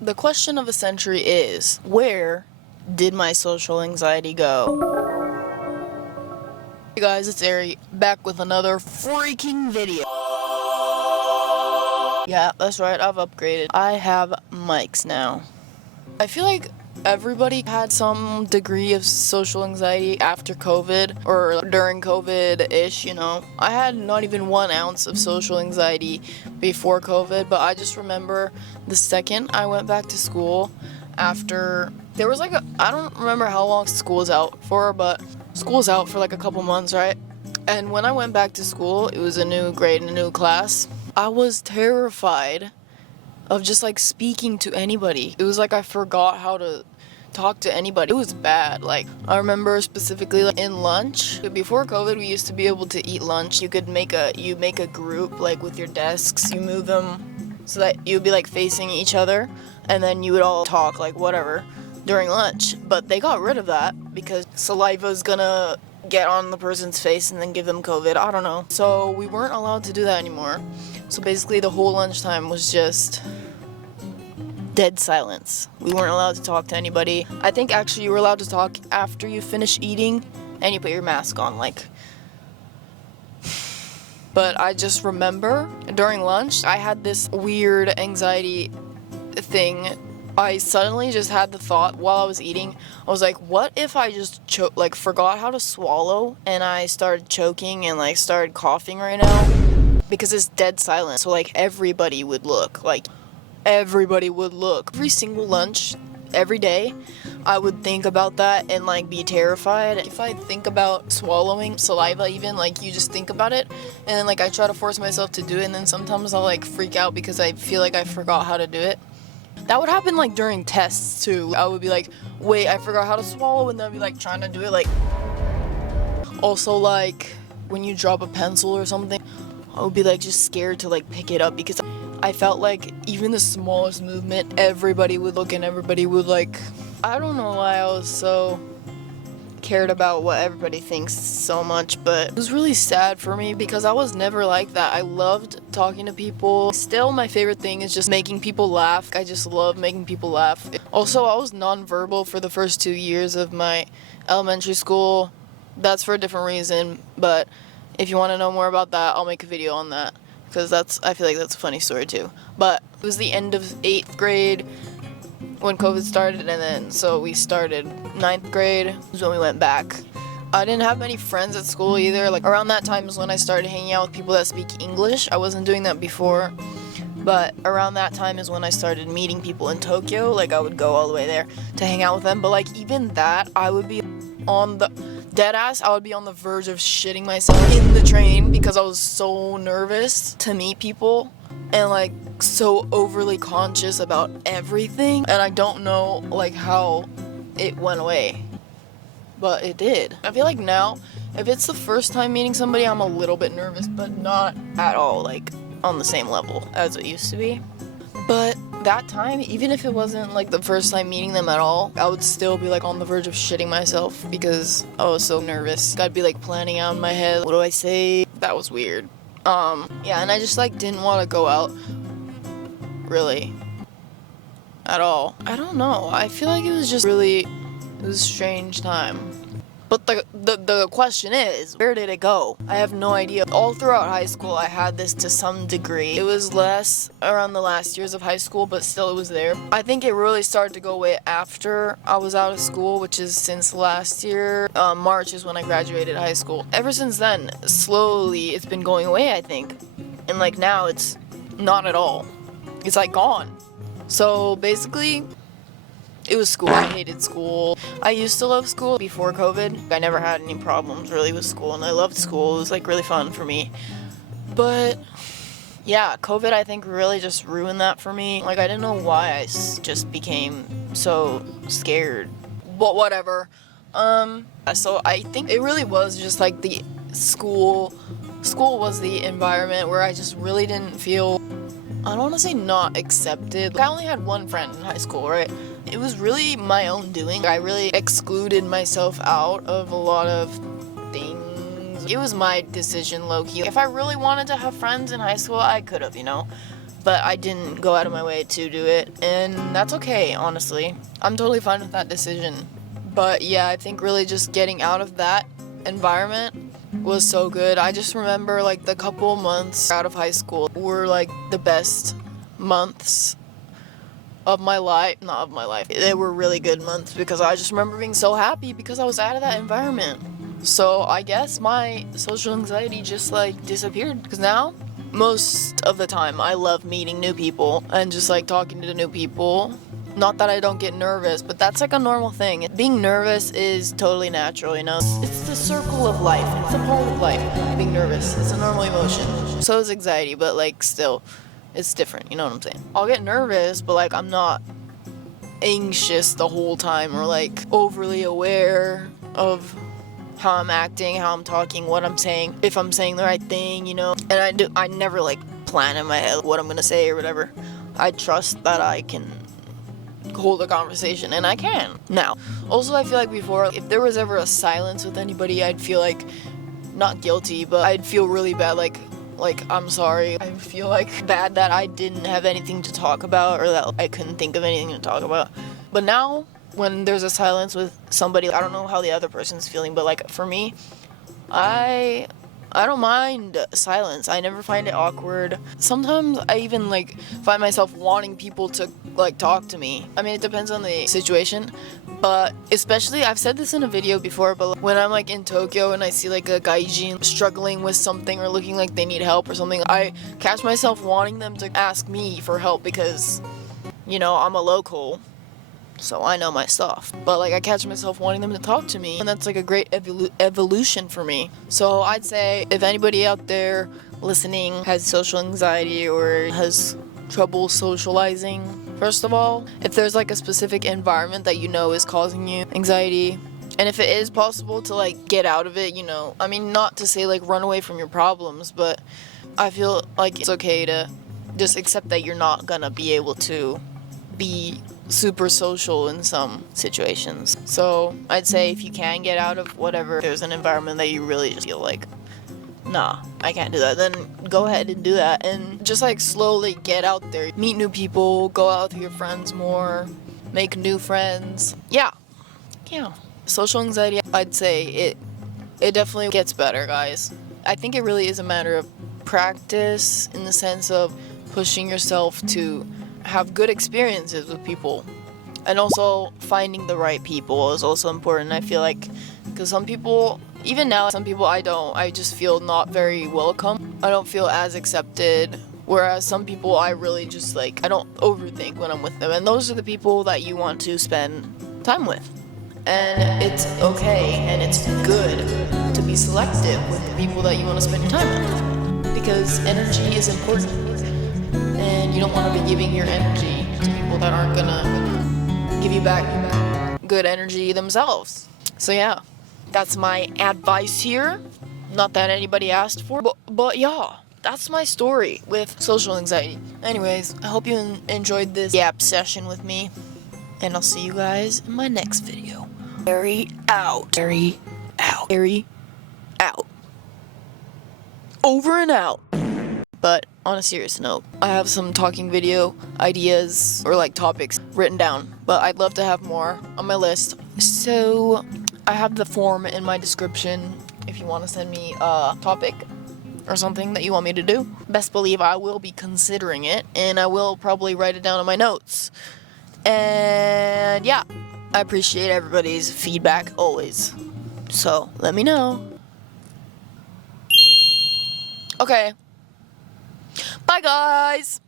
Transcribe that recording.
The question of the century is, where did my social anxiety go? Hey guys, it's Ari, back with another freaking video. Yeah, that's right, I've upgraded. I have mics now. I feel like everybody had some degree of social anxiety after COVID or during COVID-ish, you know. I had not even 1 ounce of social anxiety before COVID, but I just remember the second I went back to school after there was I don't remember how long school was out for, but school was out for like a couple months, right? And when I went back to school, it was a new grade and a new class. I was terrified of just like speaking to anybody. It was like I forgot how to talk to anybody. It was bad. Like I remember specifically like, in lunch before COVID, we used to be able to eat lunch. You could make a group like with your desks. You move them so that you'd be like facing each other, and then you would all talk like whatever during lunch. But they got rid of that because saliva's gonna get on the person's face and then give them COVID. I don't know. So we weren't allowed to do that anymore. So basically the whole lunchtime was just dead silence. We weren't allowed to talk to anybody. I think actually you were allowed to talk after you finish eating and you put your mask on, like. But I just remember during lunch, I had this weird anxiety thing. I suddenly just had the thought while I was eating. I was like, what if I just forgot how to swallow and I started choking and like started coughing right now? Because it's dead silent. So like everybody would look. Every single lunch, every day, I would think about that and like be terrified. If I think about swallowing saliva even, like you just think about it and then like I try to force myself to do it and then sometimes I'll like freak out because I feel like I forgot how to do it. That would happen like during tests too. I would be like, wait, I forgot how to swallow, and then I'd be like trying to do it like. Also like when you drop a pencil or something, I would be like just scared to like pick it up because I felt like even the smallest movement, everybody would look and everybody would like, I don't know why I was so cared about what everybody thinks so much, but it was really sad for me because I was never like that. I loved talking to people. Still, my favorite thing is just making people laugh. I just love making people laugh. Also, I was nonverbal for the first 2 years of my elementary school. That's for a different reason, but if you want to know more about that, I'll make a video on that because I feel like that's a funny story too. But it was the end of 8th grade when COVID started, and then so we started 9th grade is when we went back. I didn't have many friends at school either. Like around that time is when I started hanging out with people that speak English. I wasn't doing that before, but around that time is when I started meeting people in Tokyo. Like I would go all the way there to hang out with them, but like even that, I would be on the deadass, I would be on the verge of shitting myself in the train because I was so nervous to meet people and like so overly conscious about everything, and I don't know like how it went away, but it did. I feel like now if it's the first time meeting somebody, I'm a little bit nervous, but not at all like on the same level as it used to be. But that time, even if it wasn't like the first time meeting them at all, I would still be like on the verge of shitting myself because I was so nervous. I'd be like planning out in my head, what do I say? That was weird. Yeah, and I just like didn't want to go out really at all. I don't know. I feel like it was a strange time. But the question is, where did it go? I have no idea. All throughout high school, I had this to some degree. It was less around the last years of high school, but still it was there. I think it really started to go away after I was out of school, which is since last year. March is when I graduated high school. Ever since then, slowly it's been going away, I think. And like now, it's not at all. It's like gone. So basically, it was school. I hated school. I used to love school before COVID. I never had any problems really with school, and I loved school. It was like really fun for me. But yeah, COVID I think really just ruined that for me. Like I didn't know why just became so scared. But whatever. So I think it really was just like the school was the environment where I just really didn't feel, I don't want to say not accepted. I only had one friend in high school, right? It was really my own doing. I really excluded myself out of a lot of things. It was my decision, low-key. If I really wanted to have friends in high school, I could have, you know? but I didn't go out of my way to do it, and that's okay, honestly. I'm totally fine with that decision. But yeah, I think really just getting out of that environment was so good. I just remember like the couple months out of high school were like the best months of my life. Not of my life. They were really good months because I just remember being so happy because I was out of that environment. So I guess my social anxiety just like disappeared because now most of the time I love meeting new people and just like talking to new people. Not that I don't get nervous, but that's like a normal thing. Being nervous is totally natural, you know? It's the circle of life. It's a part of life, being nervous. It's a normal emotion. So is anxiety, but like still, it's different, you know what I'm saying? I'll get nervous, but like I'm not anxious the whole time or like overly aware of how I'm acting, how I'm talking, what I'm saying, if I'm saying the right thing, you know? And I never like plan in my head what I'm gonna say or whatever. I trust that I can hold a conversation, and I can now. Also, I feel like before, if there was ever a silence with anybody, I'd feel like not guilty, but I'd feel really bad, like I'm sorry. I feel like bad that I didn't have anything to talk about or that I couldn't think of anything to talk about. But now when there's a silence with somebody, I don't know how the other person's feeling, but like for me, I don't mind silence. I never find it awkward. Sometimes I even like find myself wanting people to like talk to me. I mean, it depends on the situation, but especially I've said this in a video before, but when I'm like in Tokyo and I see like a gaijin struggling with something or looking like they need help or something, I catch myself wanting them to ask me for help because, you know, I'm a local. So I know my stuff. But like I catch myself wanting them to talk to me, and that's like a great evolution for me. So I'd say if anybody out there listening has social anxiety or has trouble socializing, first of all, if there's like a specific environment that you know is causing you anxiety, and if it is possible to like get out of it, you know, I mean, not to say like run away from your problems, but I feel like it's okay to just accept that you're not gonna be able to be super social in some situations. So I'd say if you can get out of whatever, there's an environment that you really just feel like, nah, I can't do that, then go ahead and do that and just like slowly get out there, meet new people, go out with your friends more, make new friends. Yeah. Social anxiety, I'd say it definitely gets better, guys. I think it really is a matter of practice in the sense of pushing yourself to have good experiences with people, and also finding the right people is also important. I feel like because some people, even now, some people I just feel not very welcome. I don't feel as accepted, whereas some people I really just like, I don't overthink when I'm with them, and those are the people that you want to spend time with. And it's okay and it's good to be selective with the people that you want to spend your time with, because energy is important. And you don't want to be giving your energy to people that aren't gonna give you back good energy themselves. So yeah, that's my advice here. Not that anybody asked for, but yeah, that's my story with social anxiety. Anyways, I hope you enjoyed this yap session with me, and I'll see you guys in my next video. Harry out. Harry out. Harry out. Over and out. But on a serious note, I have some talking video ideas or like topics written down, but I'd love to have more on my list. So I have the form in my description if you want to send me a topic or something that you want me to do. Best believe I will be considering it, and I will probably write it down in my notes. And yeah, I appreciate everybody's feedback always. So let me know. Okay. Bye, guys!